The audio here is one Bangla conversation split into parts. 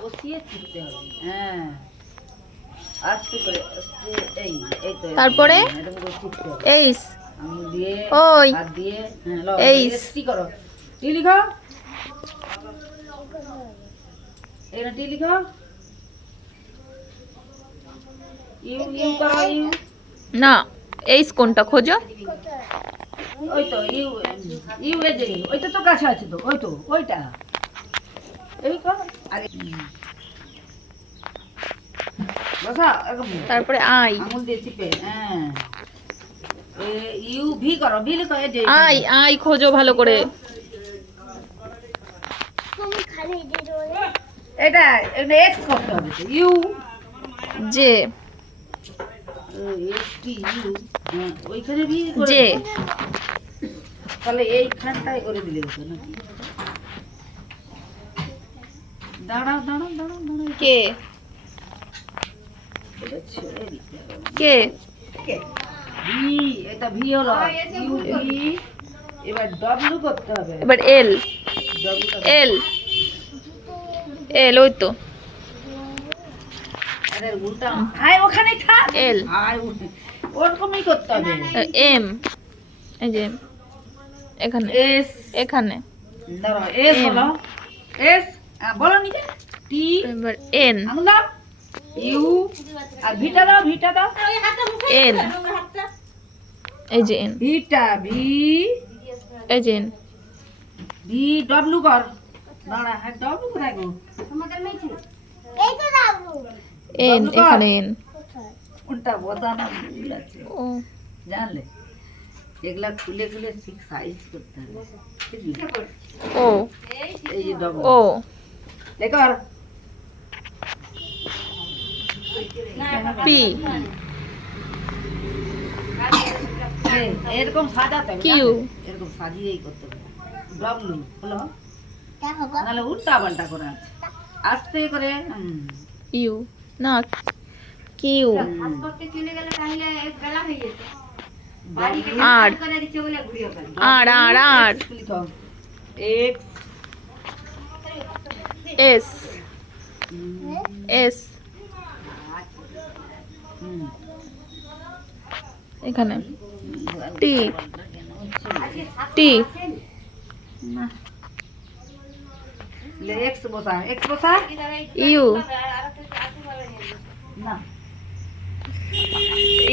বসিয়ে টিপতে হবে। হ্যাঁ, আস্তে করে আস্তে, এই এই তো তারপরে এরকম করে টিপতে হবে এইস আঙুল দিয়ে, ওই হাত দিয়ে। হ্যাঁ, লও এইস টি করো, টি লিখো, এখানে টি লিখো, ইউ ইউ করো, ইউ। না এইস কোনটা খোঁজো? ওই তো ইউ, ইউ এ যে ওইটা তো কাছে আছে তো, ওই তো ওইটা, এই কর আরে বসা এরকম তারপরে আই আঙুল দিয়ে টিপে। হ্যাঁ, এ ইউ ভি করো, ভি লিখো, এই যে আই আই খোঁজো ভালো করে। এটা এটা এক্স করতে হবে তো, U J x T U. ওইখানে ভি করে জে দিতে। তাহলে এইখানটায় করে দিলে হতো নাকি? দাঁড়াও দাঁড়াও দাঁড়াও দাঁড়াও, কে এটা ছেড়ে দিতে হবে। কে ভি, এটা ভি হলো, ইউ ভি। এবার ডব্লিউ করতে হবে, এবার এল ডব্লিউ। এল এল ওই তো আরে উল্টা, আয় ওখানে থাক, এল আয় ওরকমই করতে হবে। এম এই যে এখানে এস, এখানে দাঁড়াও, এস M হলো, এস বলো নিজে, টি এবার এন আঙুল দাও, ইউ আর ভিটা দাও, ভিটা দাও, এন এই যে এন ভিটা ভি, এই যে এন ভি ডব্লিউ কর। দাঁড়া, হ্যাঁ ডব্লিউ কোথায় গো? এন এখানে এন কোনটা বোতাম ভুল আছে, ও জানলে? এগুলা খুলে খুলে ঠিক সাইজ করতে হবে। ও এই যে ডবল ও লেখো, আর পি এরকম সাজাতে হবে, কিউ জানলে? এরকম সাজিয়েই করতে হবে। ডব্লিউ হলো, নাহলে উল্টা পাল্টা করে আছে, আস্তে করে। ইউ না কিউ আর আর আর আর এক্স এস এস এখানে টি টি এক্স বসা, এক্স বসা, ইউ না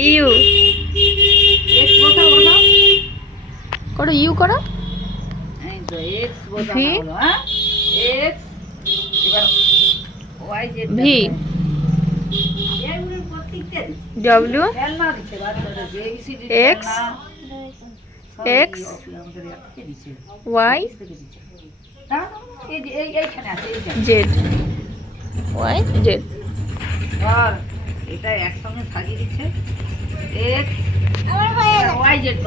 ইউ এক্স বসা, বসা, করো ইউ করো এই তো এক্স বসা ভি হলো। হ্যাঁ, এক্স, এবার Y Z V W L না দিছে, বাচ্চাদের যে এবিসিডি এক্স এক্স ওয়াই এইখানে আছে, এইখানে। জেড ওয়াই জেড আর এটা একসঙ্গে সাজিয়ে দিচ্ছে, এক্স ওয়াই জেড।